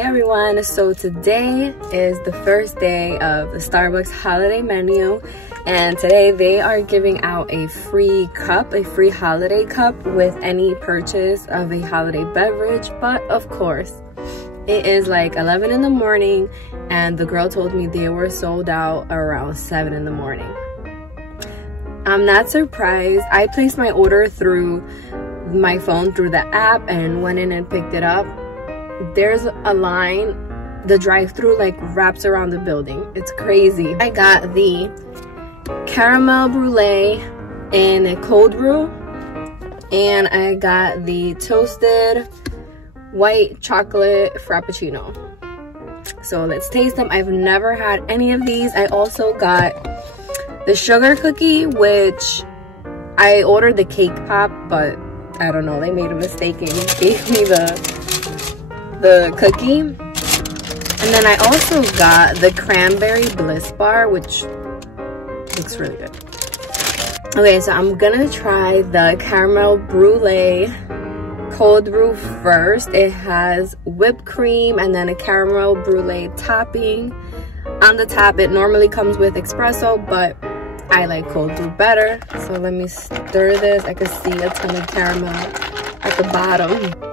Hey everyone, so today is the first day of the Starbucks holiday menu, and today they are giving out a free cup, a free holiday cup with any purchase of a holiday beverage. But of course it is like 11 in the morning and the girl told me they were sold out around 7 in the morning. I'm not surprised. I placed my order through my phone through the app and went in and picked it up. There's a line, the drive-through like wraps around the building. It's crazy. I got the caramel brulee in a cold brew, and I got the toasted white chocolate frappuccino. So let's taste them. I've never had any of these. I also got the sugar cookie, which I ordered the cake pop, but I don't know, they made a mistake and gave me the cookie. And then I also got the cranberry bliss bar, which looks really good. Okay, so I'm gonna try the caramel brulee cold brew first. It has whipped cream and then a caramel brulee topping on the top. It normally comes with espresso, but I like cold brew better. So let me stir this. I can see a ton of caramel at the bottom.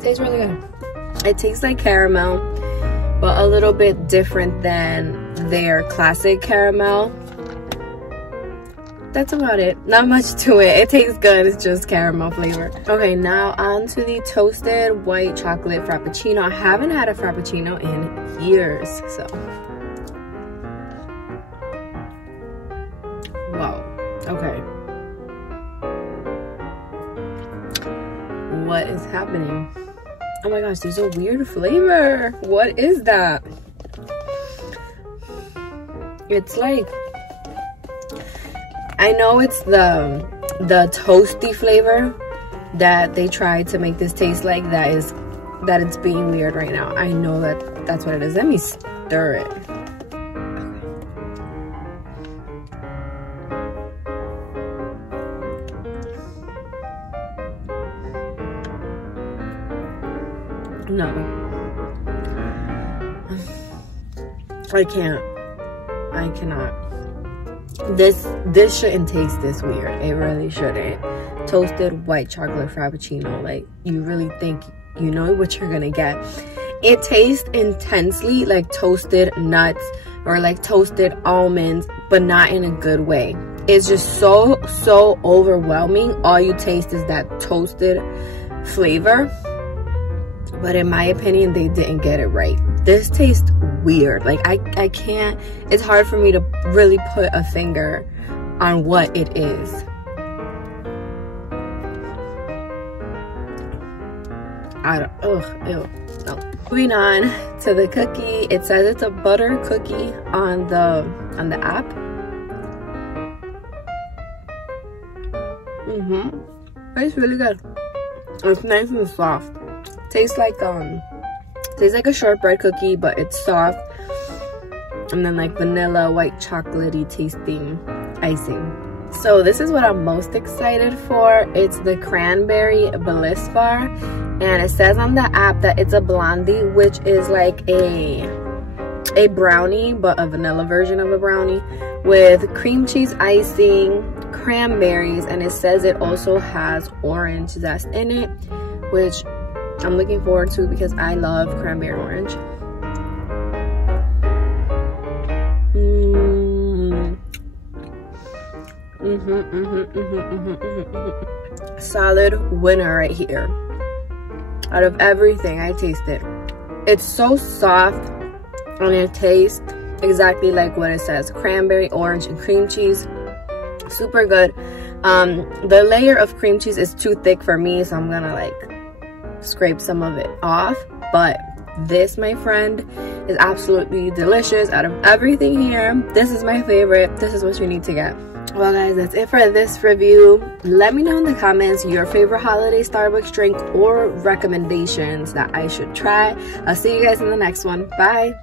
Tastes really good. It tastes like caramel, but a little bit different than their classic caramel. That's about it. Not much to it. It tastes good. It's just caramel flavor. Okay, now on to the toasted white chocolate frappuccino. I haven't had a frappuccino in years, so. Wow. Okay. What is happening? Oh my gosh, there's a weird flavor. What is that? It's like, I know it's the toasty flavor that they tried to make this taste like. That it's being weird right now. I know that's what it is. Let me stir it. No, I cannot. This shouldn't taste this weird. It really shouldn't. Toasted white chocolate frappuccino, like, you really think you know what you're gonna get. It tastes intensely like toasted nuts or like toasted almonds, but not in a good way. It's just so overwhelming. All you taste is that toasted flavor. But in my opinion, they didn't get it right. This tastes weird. Like, I can't, it's hard for me to really put a finger on what it is. Ew, no. Moving on to the cookie. It says it's a butter cookie on the app. It's really good. It's nice and soft. Tastes like a shortbread cookie, but it's soft, and then like vanilla white chocolatey tasting icing. So this is what I'm most excited for. It's the cranberry bliss bar, and it says on the app that it's a blondie, which is like a brownie, but a vanilla version of a brownie with cream cheese icing, cranberries, and it says it also has orange zest in it, which I'm looking forward to because I love cranberry orange. Solid winner right here. Out of everything I tasted, it's so soft and it tastes exactly like what it says: cranberry, orange, and cream cheese. Super good. The layer of cream cheese is too thick for me, so I'm gonna like scrape some of it off. But this, my friend, is absolutely delicious. Out of everything here, this is my favorite. This is what you need to get. Well guys, that's it for this review. Let me know in the comments your favorite holiday Starbucks drink or recommendations that I should try. I'll see you guys in the next one. Bye.